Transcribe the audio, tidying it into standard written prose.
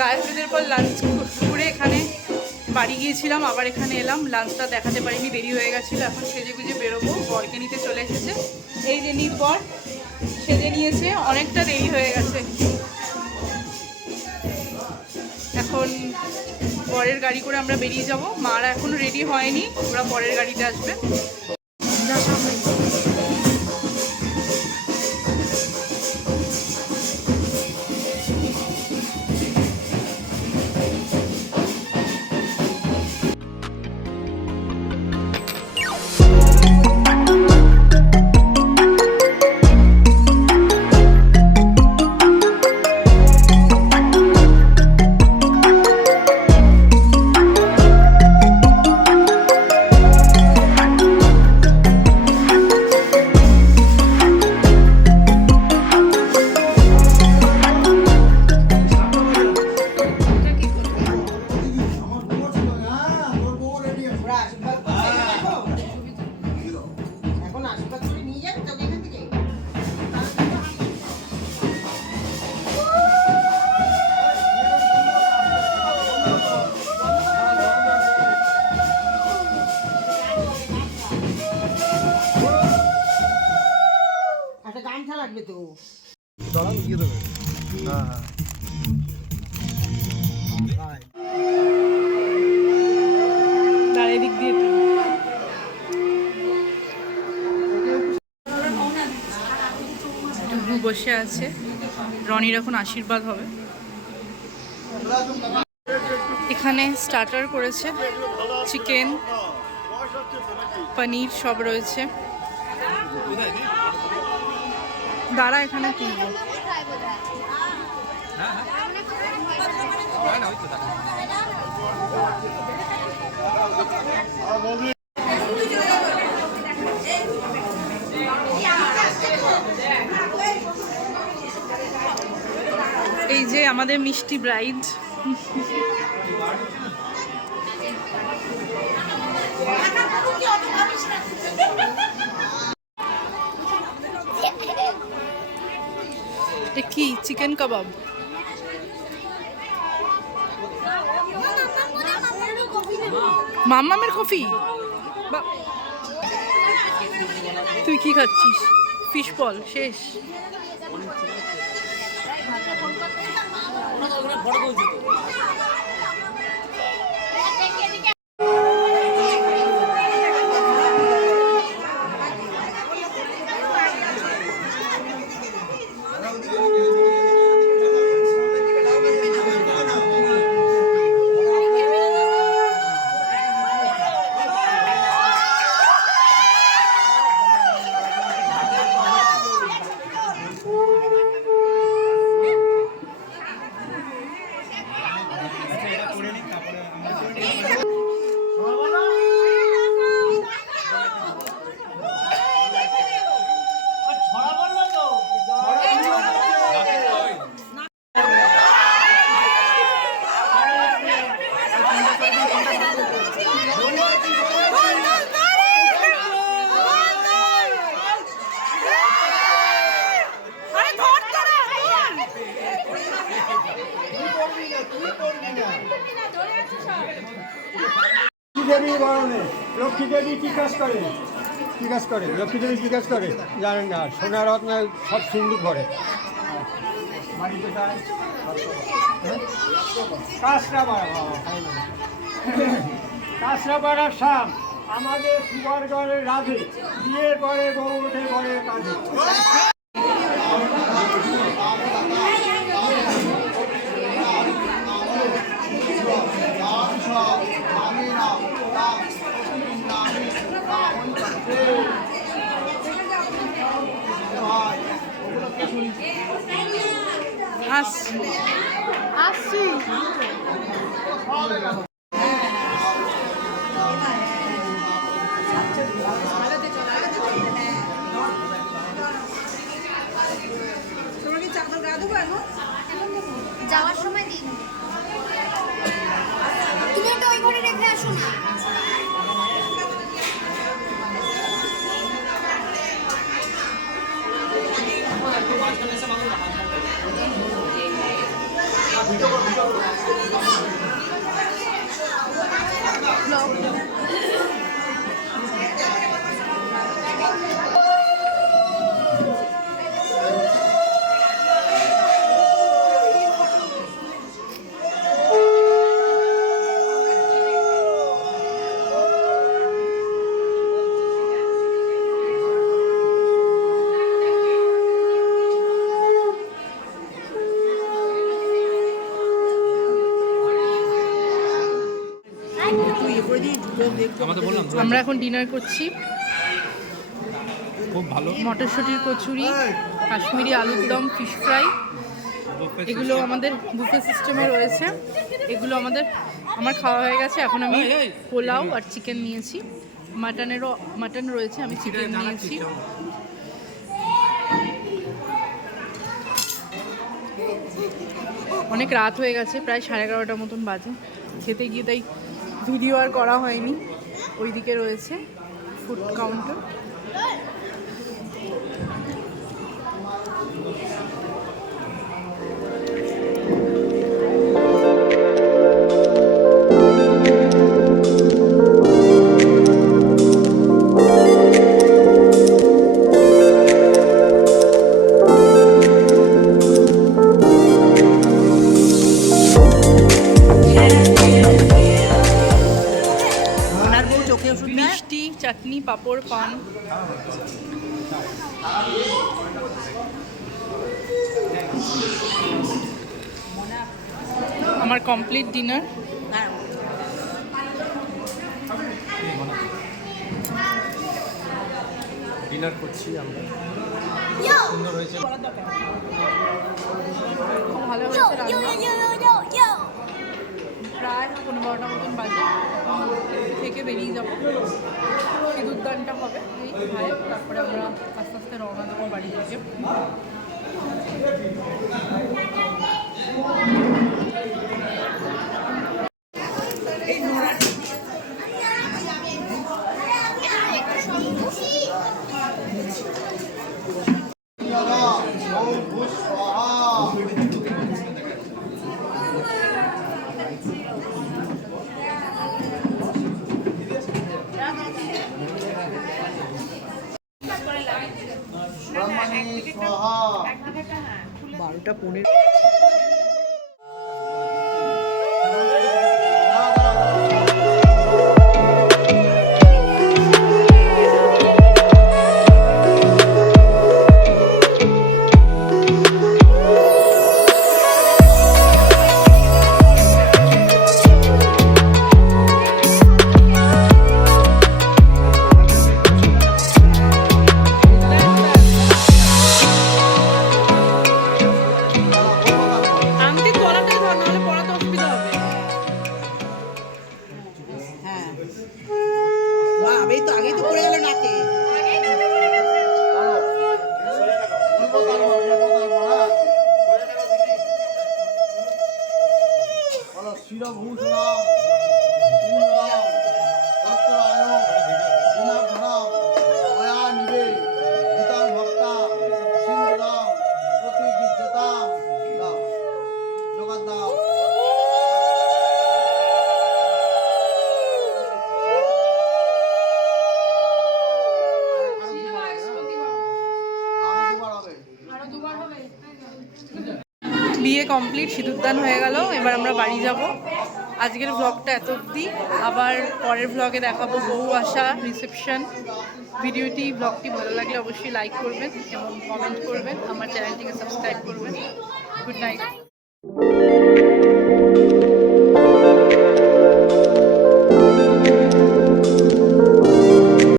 গায়ত্রীদের পর লাঞ্চ করে এখানে বাড়ি গিয়েছিলাম, আবার এখানে এলাম। লাঞ্চটা দেখাতে পারিনি, দেরি হয়ে গেছিলো। এখন সেজে গুজে বেরোবো, বরকে নিতে চলে এসেছে। এই যে নির্বর সেজে নিয়েছে, অনেকটা দেরি হয়ে গেছে। এখন পরের গাড়ি করে আমরা বেরিয়ে যাব। মারা এখনো রেডি হয়নি, ওরা পরের গাড়িতে আসবে। বসে আছে, রনির এখন আশীর্বাদ হবে। এখানে স্টার্টার করেছে, চিকেন, পনির সব রয়েছে। দাঁড়া এখানে তুলব। এই যে আমাদের মিষ্টি ব্রাইড। এটা কি? চিকেন কাবাব। মাম্মামের কফি। তুই কি খাচ্ছিস? ফিশ বল শেষ। লক্ষ্মী দেবী কি কাজ করে? লক্ষ্মী দেবী কি কাজ করে জানেন না? সোনা রত্ন সব সিন্ধুক ঘরে কাঁচরাপাড়ার সাপ আমাদের সুপারগড়ের রাধে বিয়ের পরে বউ ওঠে ঘরের কাজে। আসছি। যাওয়ার সময় দিন তুমি একটা ওই ঘরে রেখে আসো না। ভিডিও আমরা এখন ডিনার করছি। খুব ভালো মটরশুঁটির কচুরি, কাশ্মীরি আলুর দম, ফিশ ফ্রাই, এগুলো আমাদের বুফে সিস্টেমে রয়েছে। এগুলো আমার খাওয়া হয়ে গেছে। এখন আমি পোলাও আর চিকেন নিয়েছি। মাটন রয়েছে, আমি চিকেন নিয়েছি। অনেক রাত হয়ে গেছে, প্রায় 11:30 মতন বাজে। খেতে গিয়ে তাই ভিডিও আর করা হয়নি। ওইদিকে রয়েছে ফুড কাউন্টার। মিষ্টি, চাটনি, পাঁপড়, পান। আমার কমপ্লিট ডিনার। ডিনার করছি আমরা। সুন্দর হয়েছে। খুব ভালো হয়েছে রান্না। প্রায় 12:15 মতন বাজে। থেকে বেরিয়ে যাবো, সিঁদুরদানটা হবে এই ভাই, তারপরে আমরা আস্তে আস্তে রওনা দেবো বাড়ি থেকে। বিয়ে কমপ্লিট, সিঁদুরদান হয়ে গেল। এবার আমরা বাড়ি যাব। আজকের ব্লগটা এত অবধি। আবার পরের ব্লগে দেখাবো বউ আসা, রিসেপশন। ব্লগটি ভালো লাগলে অবশ্যই লাইক করবেন এবং কমেন্ট করবেন। আমার চ্যানেলটিকে সাবস্ক্রাইব করবেন। Good night.